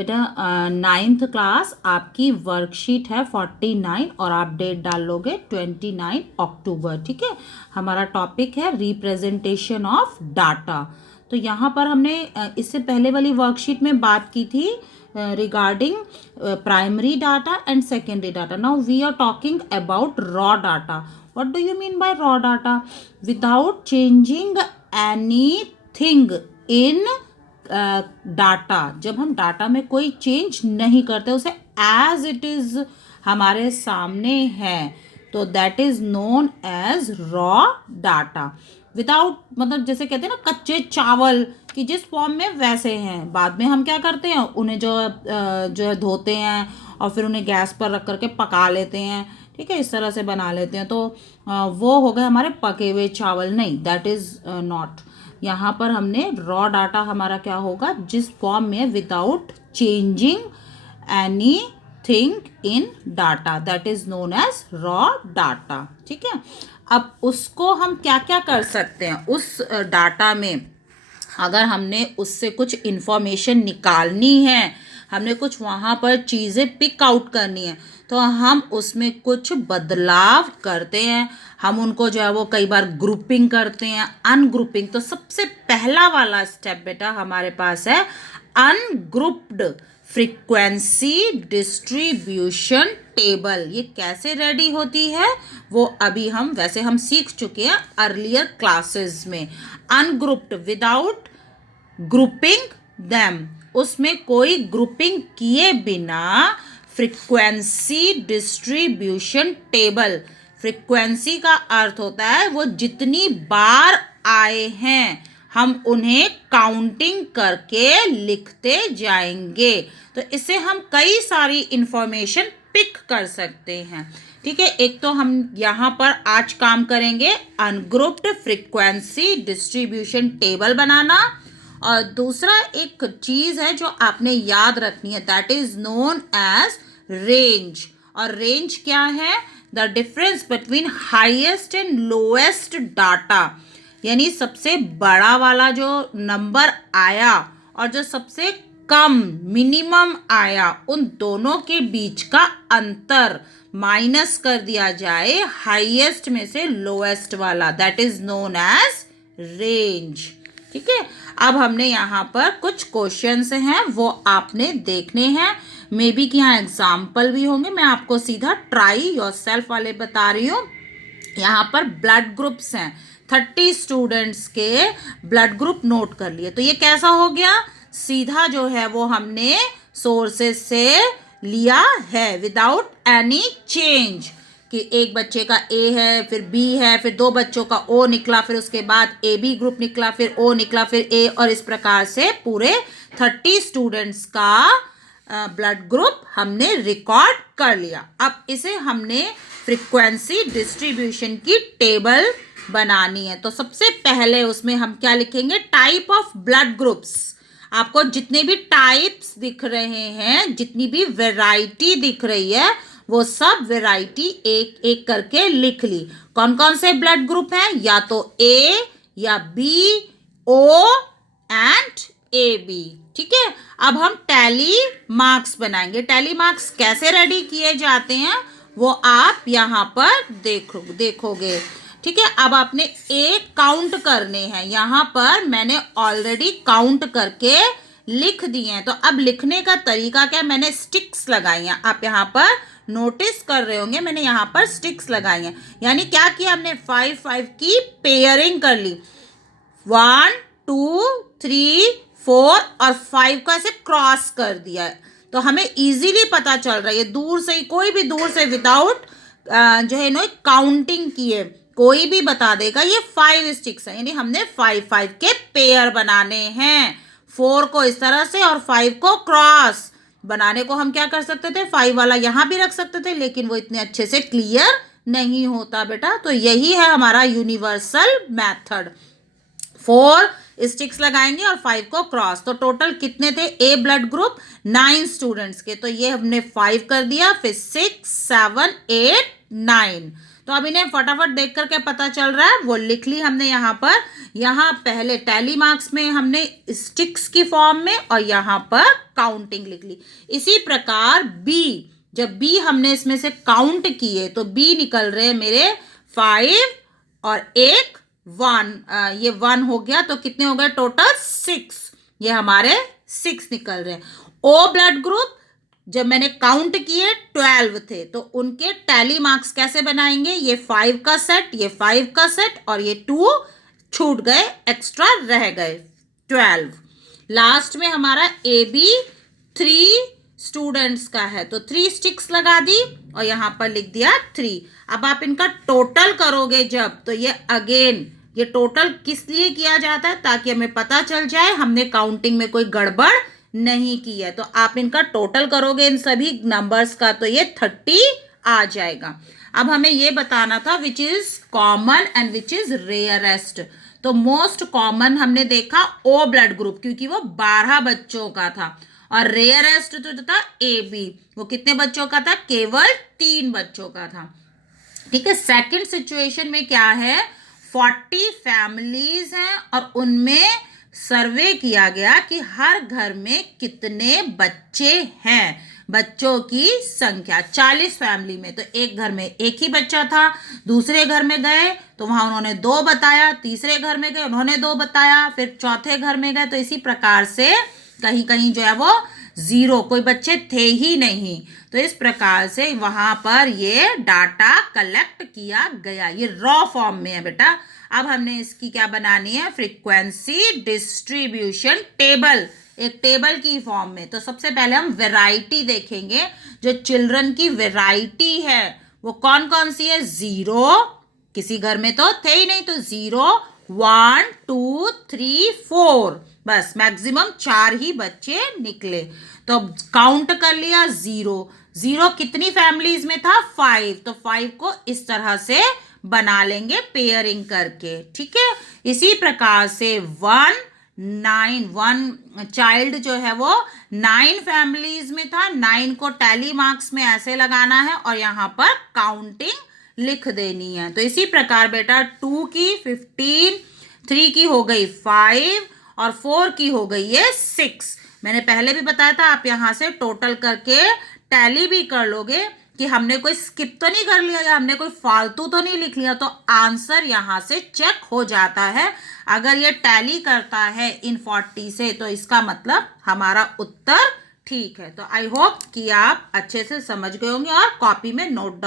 बेटा 9th class आपकी worksheet है 49 और आप डेट डाल लोगे 29 अक्टूबर। ठीक है, हमारा टॉपिक है रिप्रेजेंटेशन ऑफ डाटा। तो यहाँ पर हमने इससे पहले वाली वर्कशीट में बात की थी regarding primary data and secondary data. Now we are talking about raw data. What do you mean by raw data? Without changing anything in data. जब हम डाटा में कोई चेंज नहीं करते, उसे एज इट इज हमारे सामने है, तो that is known as raw data. Without मतलब जैसे कहते हैं ना कच्चे चावल कि जिस फॉर्म में वैसे हैं, बाद में हम क्या करते हैं उन्हें जो है धोते हैं और फिर उन्हें गैस पर रख करके पका लेते हैं। ठीक है, इस तरह से बना लेते हैं, तो वो हो गए हमारे पके हुए चावल। नहीं, दैट इज नॉट। यहाँ पर हमने रॉ डाटा हमारा क्या होगा, जिस फॉर्म में without changing anything in data, that is known as raw data. ठीक है, अब उसको हम क्या क्या कर सकते हैं उस डाटा में। अगर हमने उससे कुछ इन्फॉर्मेशन निकालनी है, हमने कुछ वहाँ पर चीज़ें पिक आउट करनी है, तो हम उसमें कुछ बदलाव करते हैं। हम उनको जो है वो कई बार ग्रुपिंग करते हैं, अनग्रुपिंग। तो सबसे पहला वाला स्टेप बेटा हमारे पास है अनग्रुप्ड फ्रीक्वेंसी डिस्ट्रीब्यूशन टेबल। ये कैसे रेडी होती है वो अभी हम सीख चुके हैं अर्लियर क्लासेस में। अनग्रुप्ड विदाउट ग्रुपिंग देम, उसमें कोई ग्रुपिंग किए बिना फ्रीक्वेंसी डिस्ट्रीब्यूशन टेबल। फ्रीक्वेंसी का अर्थ होता है वो जितनी बार आए हैं हम उन्हें काउंटिंग करके लिखते जाएंगे। तो इससे हम कई सारी इंफॉर्मेशन पिक कर सकते हैं। ठीक है, एक तो हम यहाँ पर आज काम करेंगे अनग्रुप्ड फ्रीक्वेंसी डिस्ट्रीब्यूशन टेबल बनाना, और दूसरा एक चीज़ है जो आपने याद रखनी है, that is known as range. और रेंज क्या है? The difference between highest and lowest data, यानी सबसे बड़ा वाला जो नंबर आया और जो सबसे कम मिनिमम आया, उन दोनों के बीच का अंतर माइनस कर दिया जाए हाईएस्ट में से लोएस्ट वाला, that is known as range. ठीक है, अब हमने यहाँ पर कुछ क्वेश्चंस हैं वो आपने देखने हैं, मे बी कि यहाँ एग्जाम्पल भी होंगे। मैं आपको सीधा ट्राई योरसेल्फ वाले बता रही हूँ। यहाँ पर ब्लड ग्रुप्स हैं, 30 स्टूडेंट्स के ब्लड ग्रुप नोट कर लिए। तो ये कैसा हो गया, सीधा जो है वो हमने सोर्सेस से लिया है विदाउट एनी चेंज, कि एक बच्चे का ए है, फिर बी है, फिर दो बच्चों का ओ निकला, फिर उसके बाद ए बी ग्रुप निकला, फिर ओ निकला, फिर ए, और इस प्रकार से पूरे 30 स्टूडेंट्स का ब्लड ग्रुप हमने रिकॉर्ड कर लिया। अब इसे हमने फ्रीक्वेंसी डिस्ट्रीब्यूशन की टेबल बनानी है। तो सबसे पहले उसमें हम क्या लिखेंगे, टाइप ऑफ ब्लड ग्रुप्स। आपको जितने भी टाइप्स दिख रहे हैं, जितनी भी वैरायटी दिख रही है, वो सब वैरायटी एक एक करके लिख ली। कौन कौन से ब्लड ग्रुप हैं, या तो ए या B, O and A B. ठीक है, अब हम टैली मार्क्स बनाएंगे। टैली मार्क्स कैसे रेडी किए जाते हैं वो आप यहाँ पर देखोगे। ठीक है, अब आपने एक काउंट करने हैं। यहाँ पर मैंने ऑलरेडी काउंट करके लिख दिए हैं। तो अब लिखने का तरीका क्या, मैंने स्टिक्स लगाई हैं। आप यहाँ पर नोटिस कर रहे होंगे, मैंने यहाँ पर स्टिक्स लगाई हैं। यानी क्या किया हमने, 5 की पेयरिंग कर ली। 1 2 3 4 और 5 को ऐसे क्रॉस कर दिया है। तो हमें इजीली पता चल रहा है, ये दूर से ही, कोई भी दूर से विदाउट जो है नो काउंटिंग किए कोई भी बता देगा ये 5 स्टिक्स है। यानी हमने 5 के पेयर बनाने हैं। 4 को इस तरह से और 5 को क्रॉस बनाने को हम क्या कर सकते थे, 5 वाला यहाँ भी रख सकते थे, लेकिन वो इतने अच्छे से क्लियर नहीं होता बेटा। तो यही है हमारा यूनिवर्सल मेथड। 4 स्टिक्स लगाएंगे और 5 को क्रॉस। तो टोटल कितने थे ए ब्लड ग्रुप, 9 स्टूडेंट्स के। तो ये हमने 5 कर दिया, फिर 6 7 8 9। तो अब इन्हें फटाफट देख करके पता चल रहा है, वो लिख ली हमने यहाँ पर। यहाँ पहले टैली मार्क्स में हमने स्टिक्स की फॉर्म में और यहाँ पर काउंटिंग लिख ली। इसी प्रकार बी, जब बी हमने इसमें से काउंट किए तो बी निकल रहे मेरे 5 और एक 1, ये 1 हो गया, तो कितने हो गए टोटल 6, ये हमारे 6 निकल रहे हैं। ओ ब्लड ग्रुप जब मैंने काउंट किए 12 थे, तो उनके टैली मार्क्स कैसे बनाएंगे, ये 5 का सेट, ये 5 का सेट और ये 2 छूट गए, एक्स्ट्रा रह गए 12। लास्ट में हमारा ए बी 3 स्टूडेंट्स का है, तो 3 स्टिक्स लगा दी और यहां पर लिख दिया 3। अब आप इनका टोटल करोगे जब, तो ये अगेन, ये टोटल किस लिए किया जाता है, ताकि हमें पता चल जाए हमने काउंटिंग में कोई गड़बड़ नहीं की है। तो आप इनका टोटल करोगे इन सभी नंबर्स का, तो ये 30 आ जाएगा। अब हमें ये बताना था which is common and which is rarest. तो मोस्ट कॉमन हमने देखा ओ ब्लड ग्रुप, क्योंकि वो 12 बच्चों का था, और रेयरेस्ट जो था ए बी, वो कितने बच्चों का था, केवल 3 बच्चों का था। ठीक है, सेकंड सिचुएशन में क्या है, 40 फैमिलीज हैं और उनमें सर्वे किया गया कि हर घर में कितने बच्चे हैं, बच्चों की संख्या 40 फैमिली में। तो एक घर में एक ही बच्चा था, दूसरे घर में गए तो वहां उन्होंने 2 बताया, तीसरे घर में गए उन्होंने 2 बताया, फिर चौथे घर में गए तो इसी प्रकार से कहीं कहीं जो है वो 0, कोई बच्चे थे ही नहीं। तो इस प्रकार से वहां पर ये डाटा कलेक्ट किया गया। ये रॉ फॉर्म में है बेटा। अब हमने इसकी क्या बनानी है, फ्रीक्वेंसी डिस्ट्रीब्यूशन टेबल, एक टेबल की फॉर्म में। तो सबसे पहले हम वैरायटी देखेंगे, जो चिल्ड्रन की वैरायटी है वो कौन कौन सी है, 0, किसी घर में तो थे ही नहीं, तो 0, 1, 2, 3, 4, बस मैक्सिमम 4 ही बच्चे निकले। तो काउंट कर लिया 0 कितनी फैमिलीज में था, 5, तो 5 को इस तरह से बना लेंगे पेयरिंग करके। ठीक है, इसी प्रकार से 1 चाइल्ड जो है वो 9 फैमिलीज में था, 9 को टैली मार्क्स में ऐसे लगाना है और यहाँ पर काउंटिंग लिख देनी है। तो इसी प्रकार बेटा 2 की 15, 3 की हो गई 5 और 4 की हो गई है 6। मैंने पहले भी बताया था, आप यहाँ से टोटल करके टैली भी कर लोगे कि हमने कोई स्किप तो नहीं कर लिया या हमने कोई फालतू तो नहीं लिख लिया, तो आंसर यहाँ से चेक हो जाता है। अगर ये टैली करता है इन 40 से, तो इसका मतलब हमारा उत्तर ठीक है। तो आई होप कि आप अच्छे से समझ गए होंगे और कॉपी में नोट डाउन